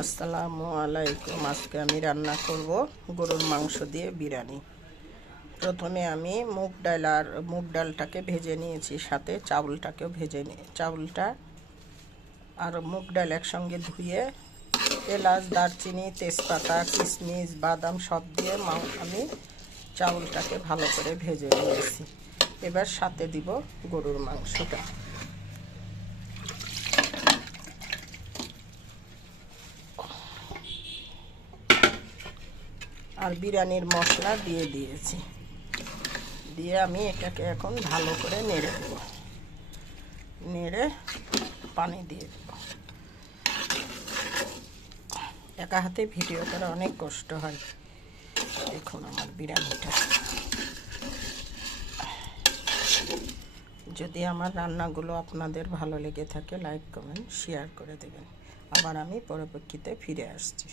আসসালামু আলাইকুম। আজকে আমি রান্না করব গরুর মাংস দিয়ে বিরিয়ানি। প্রথমে আমি মুগ ডালটাকে ভেজে নিয়েছি, সাথে চাউলটাকেও চাউলটা আর মুগ ডাল একসঙ্গে ধুয়ে এলাচ, দারচিনি, তেজপাতা, কিশমিশ, বাদাম সব দিয়ে আমি চাউলটাকে ভালো করে ভেজে নিয়েছি। এবার সাথে দিব গরুর মাংসটা। আর বিরিয়ানির মশলা দিয়ে দিয়েছি, দিয়ে আমি এটাকে এখন ভালো করে নেড়ে দেব। নেড়ে পানি দিয়ে দেব। একা হাতে ভিডিও করা অনেক কষ্ট হয়। দেখুন আমার বিরিয়ানিটা। যদি আমার রান্নাগুলো আপনাদের ভালো লেগে থাকে, লাইক, কমেন্ট, শেয়ার করে দেবেন। আবার আমি পরবর্তীতে ফিরে আসছি।